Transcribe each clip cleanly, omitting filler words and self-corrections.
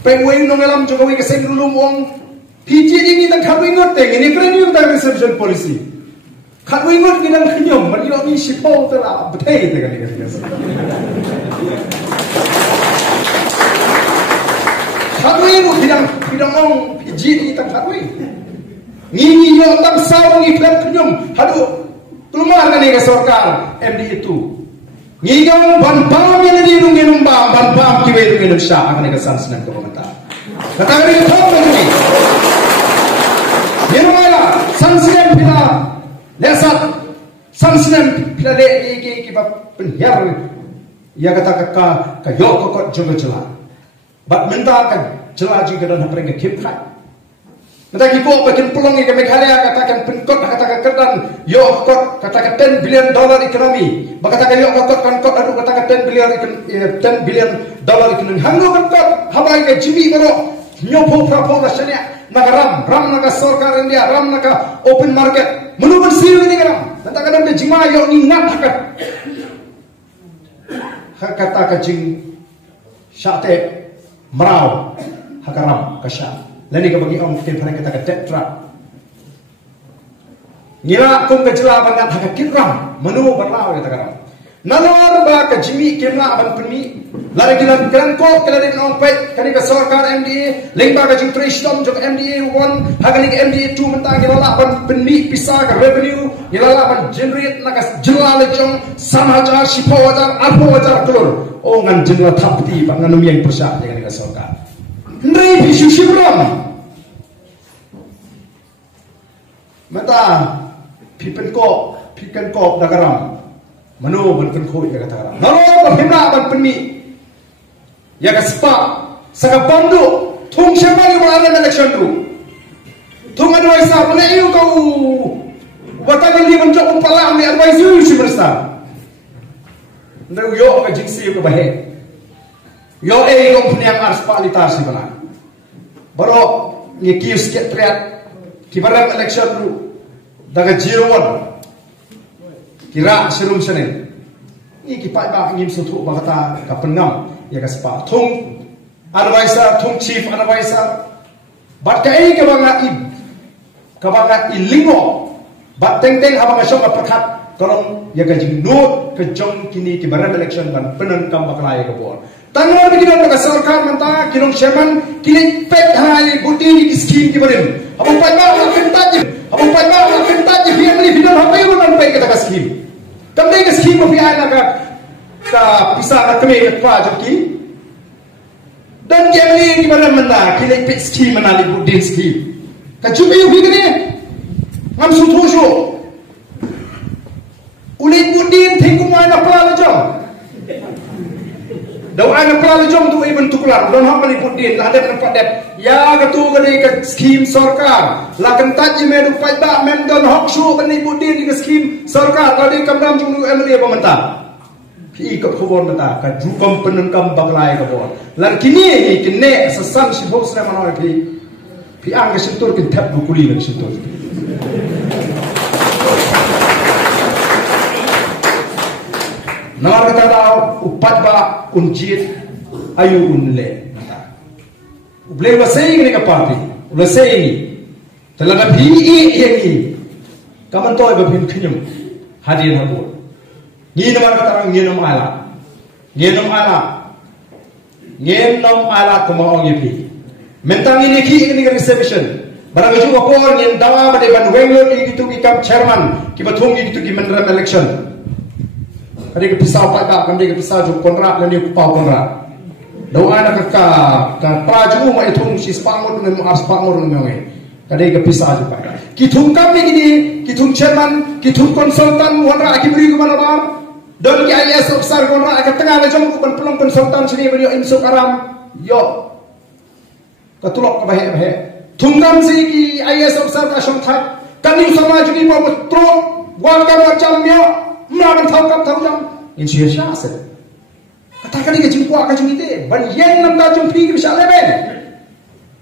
Pengwing nong alam Jokowi keseng dulu wong PJ ini tak kawingot teng ini keren yung tak reception policy. Kawingot kita kenyom, meniok ni sipol telah betul dengan ini. Kawingot bidang orang PJ ini tak kawing. Ngini yo tak sawang iklan kenyom, hadu keluar kan ini sorkar MD itu. Ngigam ban-bam yang di nungin ban-bam kiwe nungin Indonesia akan ikasan senang ke pemerintah. Katakan ini tahu begini. Yang mana sanksian bila lesat sanksian bila leki kita penhiar ia kata kayok kokot juga jelah. Bat minta kan jelah juga dan apa yang kipkat. Kata kiko bagian pulang ke Meghalaya katakan penkot katakan kerdan yo kot katakan $10 billion ekonomi katakan yo kot kan kot adu katakan $10 billion ekonomi hango kan kot habai ke jibi karo nyopo prapo rasanya nagaram ram naga sarkar India ram naga open market menurut siu ini kan katakan ada jima yo ingat katakan jing syate merau hakaram kasya Lani kabagi orang mungkin pernah kita ketetra. Nila kung kejela bangat hak kiram menu berlaw kita karam. Nalar ba kajimi kimla aban peni lari kilan kilan ko kilan ong pet kani ka sarkar MDA lengba ka jing tristom jok MDA 1 hagani ka MDA 2 mentang kilala aban peni pisa ka revenue kilala aban generate nakas jelala jong samaja sipawajar apawajar kelur oh ngan jenla thapti ba nganum yang persa dengan ka sarkar Ndai bisu shibram. Mata pipen ko dagaram. Mano ban ko ya kata. Nalo bahimna ban penni. Ya kaspa saka bandu thung shema ni wala election ru. Thung advisor bole iu kau watagal li banjok pala ni advisor si bersa. Ndai yo ka jingsi ko bahe. Yo company yang ars palitar si bana. Baru ni kius ket triat kibaram election ru daga 01 kira serum senen. Ni kipai ba ngim sutu ba kata ka pengam ya ka spa thung advisor thung chief advisor bat ka ei ka banga ilingo bat teng habang asong apakat kolong ya ka jinut ke jong kini kibaram election ban penan kam baklai ka bor. Tanggal begini orang sarkar mentah kinong chairman kini pet hai budi di skim kibarim. Abang payah nak kentaj, abang payah nak kentaj family video apa yang orang pay kata skim. Kamne ke skim api ai nak ka pisah nak kami ke pa joki. Dan family kibarim mentah kini pet skim menali budi skim. Kacubi ubi kini ngam sutusho. Ulit budi tengkumai nak pala jom. Daw ana pala jom tu ibn tuklar don ha mali pudin la dep nampak dep ya katu gani ke skim sarkar la kentaj me du faiba men don hok shu gani pudin di skim sarkar la di kamram jung emri ba menta pi ko khobor menta ka jukam penenkam baglai ka bor lan kini kine sasan si bos na manoy pi ang sentur kin tap bukuli lan sentur Nawar kata daw upat ba unjit ayu unle. Uble wasai ni ka party. Wasai ni. Talaga bi ini. Kaman toy ba bin khinyum. Hadin habul. Ni nawar kata ngenom ala. Ngenom ala kumaong yipi. Mentang ini ki ini ka reception. Barang ju ko ngen dawa ba de ban wenglo gitu ki kam chairman ki bathung gitu ki mandram election. Kadi ke pisau pada, kadi ke pisau ju kontrak, kadi ke pau kontrak. Doa nak ka praju ma ithung si spangur dengan ars spangur dengan kadi ke pisau ju pada. Kithung kami gini, kithung chairman, kithung konsultan, wanra akibri ke mana bar. Don ki IAS officer wanra ke tengah lejong ku pelong konsultan sini beri insuk aram. Yo. Katulok ke bahe. Tunggam si ki IAS officer ka shong thak. Kani sama ju ni pa tro, wan ka macam yo. Melawan tahu jam insyaallah asal. Katakan ini jingkua kacung ite, ban yen nam ta jung pi bisa leben.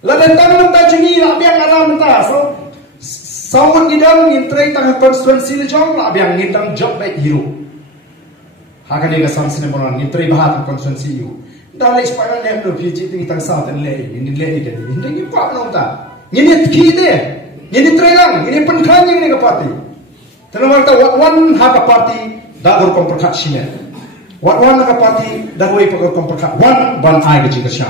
Laden tam nam ta jungi la biang alam ta so sawun idang intrei tang constituency le jong la biang ngintang job baik hero. Hakan ini kesan sini bonan intrei bahat constituency you. dah le spairan le no pi ji tang sa tan le ni le ni kan ni pa no ta ni ki de ni trailang ni penkhan ni ka party tanawang ta wan ha ka party da gor kom prakhat sine wan ka party da hoi pa kom prakhat wan ban ai ka ji ka sha